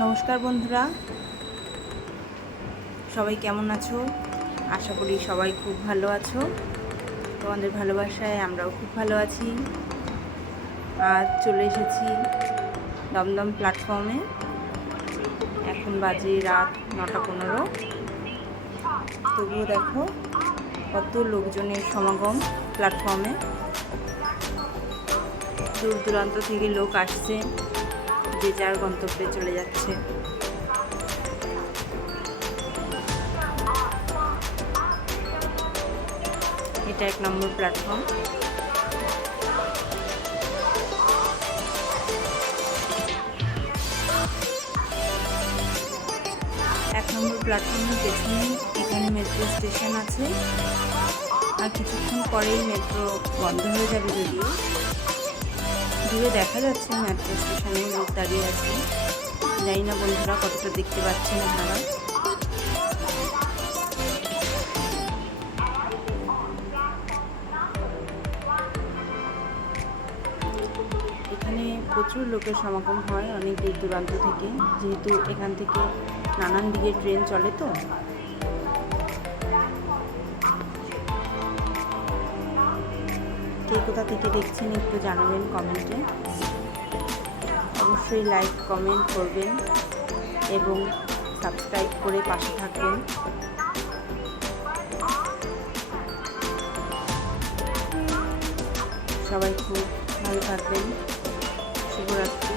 নমস্কার বন্ধুরা, সবাই কেমন আছো? আশা করি সবাই খুব ভালো আছো। তোমাদের ভালোবাসায় আমরাও খুব ভালো আছি। আজ চলে এসেছি দমদম প্ল্যাটফর্মে। এখন বাজে রাত 9:15। তবুও দেখো কত লোকজনের সমাগম প্ল্যাটফর্মে। দূর দূরান্ত থেকে লোক আসছে, যে যার গন্তব্যে চলে যাচ্ছে। এটা 1 নম্বর প্ল্যাটফর্ম। এক নম্বর প্ল্যাটফর্মের পেছনেই এখানে মেট্রো স্টেশন আছে। আর কিছুক্ষণ পরেই মেট্রো বন্ধ হয়ে যাবে। যদিও দূরে দেখা যাচ্ছে মেট্রো স্টেশনে লোক দাঁড়িয়ে আছে। জানি না বন্ধুরা কতটা দেখতে পাচ্ছেন আপনারা। এখানে প্রচুর লোকের সমাগম হয় অনেক দূর দূরান্ত থেকে, যেহেতু এখান থেকে নানান দিকে ট্রেন চলে। তো কে কোথা থেকে দেখছেন একটু জানাবেন কমেন্টে। অবশ্যই লাইক কমেন্ট করবেন এবং সাবস্ক্রাইব করে পাশে থাকবেন। সবাই খুব ভালো থাকবেন। শুভরাত্রি।